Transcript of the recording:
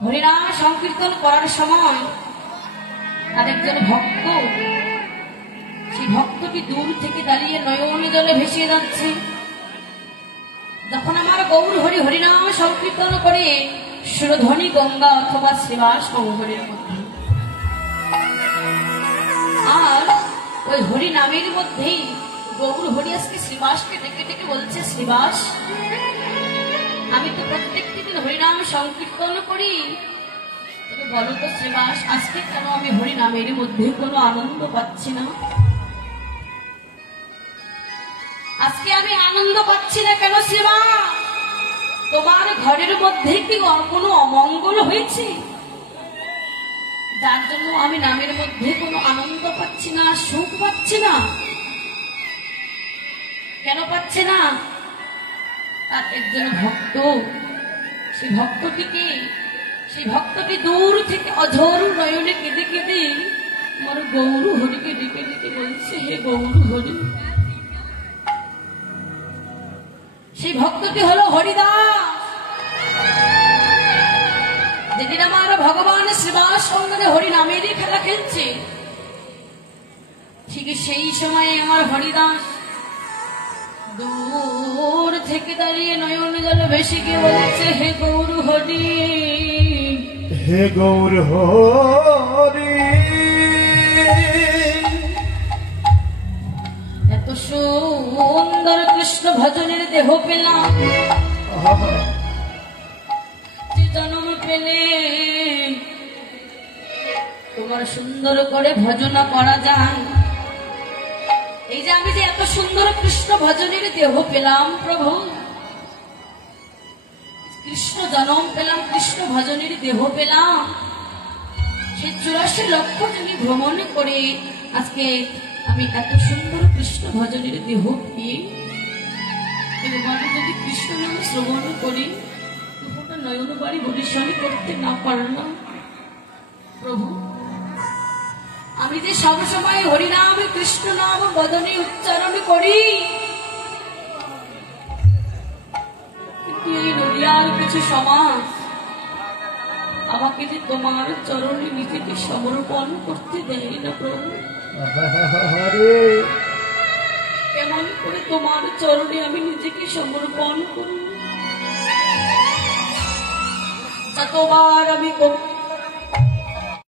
হরিনাম সংকীর্তন করার সময় আরেকজন ভক্ত, সেই ভক্তটি দূর থেকে দাঁড়িয়ে নয়ন জলে ভেসে যাচ্ছে। যখন আমার গৌর হরি হরিনাম সংকীর্তন করে সুরধ্বনি গঙ্গা অথবা শ্রীবাস গঙ্গরের মধ্যে, আর ওই হরি নামের মধ্যেই গৌর হরি আজকে শ্রীবাসকে ডেকে ডেকে বলছে, শ্রীবাস আমি তো প্রত্যেকটি দিন হরিনাম সংকীর্তন করি, তুমি বলো তো শ্রীবাস আজকে কেন আমি হরিনামের মধ্যে কোনো আনন্দ পাচ্ছি না? আজকে আমি আনন্দ পাচ্ছি না কেন শ্রীবাস? তোমার ঘরের মধ্যে কি কোনো অমঙ্গল হয়েছে যার জন্য আমি নামের মধ্যে কোনো আনন্দ পাচ্ছি না, সুখ পাচ্ছি না? কেন পাচ্ছে না? আর একজন ভক্ত, সেই ভক্তটি দূর থেকে অঝোর নয়নে কেঁদে কেঁদে আমার গৌর হরিকে ডেকে ডেকে বলছে, হে গৌর হরি। সেই ভক্তটি হলো হরিদাস। যেদিন আমার ভগবান শ্রীবাস সঙ্গে হরি নামেরই খেলা খেলছে, ঠিক সেই সময়ে আমার হরিদাস দূর থেকে দাঁড়িয়ে নয়ন জল ভেসে গিয়ে বলছে, হে গৌর হরি, হে গৌর হরি। এত সুন্দর কৃষ্ণ ভজনের দেহ পেলাম, যে জন্ম পেলে তোমার সুন্দর করে ভজনা করা যায়। এই যে আমি যে এত সুন্দর কৃষ্ণ ভজনের দেহ পেলাম প্রভু, কৃষ্ণ জন্ম পেলাম, কৃষ্ণ ভজনের দেহ পেলাম, সে 84 লক্ষ জমি ভ্রমণ করে আজকে আমি এত সুন্দর কৃষ্ণ ভজনের দেহ পেয়ে এবার যদি কৃষ্ণ নাম শ্রবণ করি তখন নয়ন বাড়ি পরিশ্রম করতে না পারলাম প্রভু। আমি যে সবসময় হরিনাম কৃষ্ণ নাম বদনে উচ্চারণ করি, কিন্তু এই নদিয়ার কিছু সমাজ আমাকে যে তোমার চরণে নিজেকে সমর্পণ করতে দেয় না প্রভু। কেমন করে তোমার চরণে আমি নিজেকে সমর্পণ করি? যতবার আমি